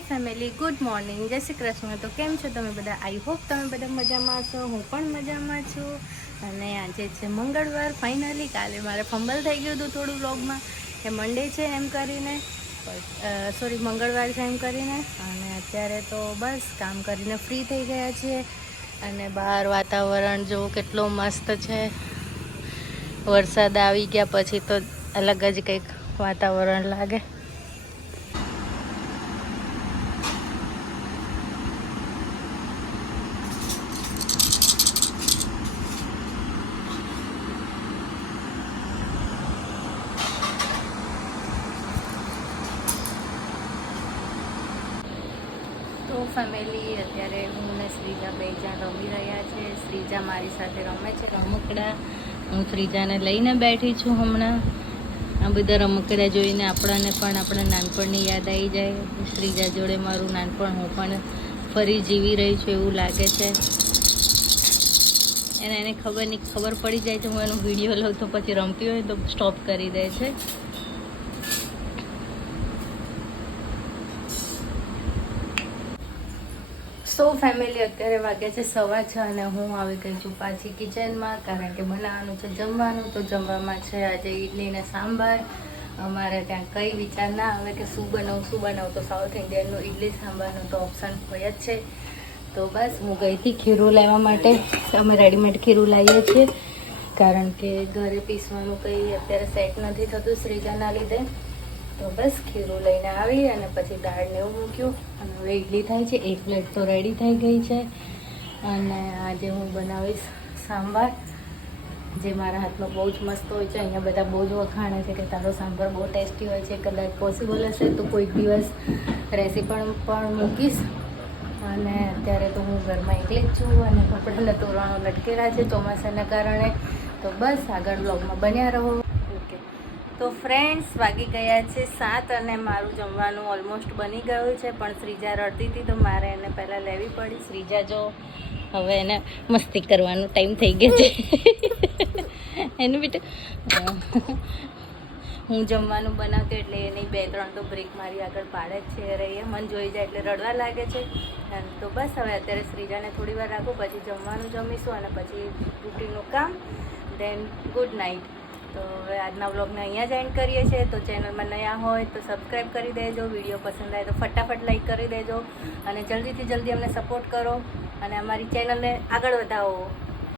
Family good morning, જય શ્રી કૃષ્ણ। તો કેમ છો તમે બધા? આઈ હોપ તમે બધા મજામાં છો, હું પણ મજામાં છું। અને આજે છે મંગળવાર ફાઇનલી। કાલે મારે ફંબલ થઈ ગયું હતું થોડું વ્લોગમાં કે મંડે છે એમ કરીને, સોરી મંગળવાર છે એમ કરીને। અને અત્યારે તો બસ કામ કરીને ફ્રી થઈ ગયા છીએ અને બહાર વાતાવરણ જો કેટલો મસ્ત છે। વરસાદ આવી ગયા પછી તો અલગ જ કંઈક વાતાવરણ લાગે। તો ફેમિલી અત્યારે હું ને શ્રીજા બે જણ રમી રહ્યા છે। શ્રીજા મારી સાથે રમે છે રમકડા, હું શ્રીજાને લઈને બેઠી છું હમણાં। આ બધા રમકડા જોઈને આપણને પણ આપણા નાનપણની યાદ આવી જાય। શ્રીજા જોડે મારું નાનપણ હું પણ ફરી જીવી રહી છું એવું લાગે છે। એને ખબર પડી જાય છે હું એનો વિડીયો લઉં તો પછી રમતી હોય તો સ્ટોપ કરી દે છે। સો ફેમિલી અત્યારે વાગ્યા છે 6:15 અને હું આવી ગઈ છું પાછી કિચનમાં, કારણ કે બનાવવાનું છે જમવાનું। તો જમવામાં છે આજે ઇડલી ને સાંભાર। અમારે ત્યાં કંઈ વિચાર ના આવે કે શું બનાવું તો સાઉથ ઇન્ડિયનનું ઇડલી સાંભારનું તો ઓપ્શન હોય જ છે। તો બસ હું ગઈ હતી ખીરું લેવા માટે। અમે રેડીમેડ ખીરું લાવીએ છીએ કારણ કે ઘરે પીસવાનું કંઈ અત્યારે સેટ નથી થતું શ્રીજાના લીધે। તો બસ ખીરું લઈને આવી અને પછી દાળને એવું મૂક્યું અને હવે ઇડલી થાય છે। એક પ્લેટ તો રેડી થઈ ગઈ છે અને આજે હું બનાવીશ સાંભાર, જે મારા હાથમાં બહુ જ મસ્ત હોય છે। અહીંયા બધા બહુ જ વખાણે છે કે તારો સાંભાર બહુ ટેસ્ટી હોય છે। કદાચ પોસિબલ હશે તો કોઈક દિવસ રેસીપી પણ મૂકીશ। અને અત્યારે તો હું ઘરમાં એકલી જ છું અને કપડાના તોરણો લટકેલા છે ચોમાસાના કારણે। તો બસ આગળ બ્લોગમાં બન્યા રહો। ઓકે, તો ફ્રેન્ડ્સ વાગી ગયા છે 7 અને મારું જમવાનું ઓલમોસ્ટ બની ગયું છે, પણ શ્રીજા રડતી હતી તો મારે એને પહેલાં લેવી પડી। શ્રીજા જો હવે એને મસ્તી કરવાનો ટાઈમ થઈ ગયો છે એનું બેટા હું જમવાનું બનાવતી એટલે એની 2-3 તો બ્રેક મારી આગળ પાડે જ છે। અરે એ મન જોઈ જાય એટલે રડવા લાગે છે। તો બસ હવે અત્યારે શ્રીજાને થોડી વાર રાખું, પછી જમવાનું જમીશું અને પછી રૂટીનનું કામ, દેન ગુડ નાઇટ। તો હવે આજના વ્લોગને અહીંયા જ એન્ડ કરીએ છીએ। તો ચેનલમાં નયા હોય તો સબસ્ક્રાઈબ કરી દેજો, વિડીયો પસંદ આવે તો ફટાફટ લાઈક કરી દેજો અને જલ્દીથી જલ્દી અમને સપોર્ટ કરો અને અમારી ચેનલને આગળ વધાવો।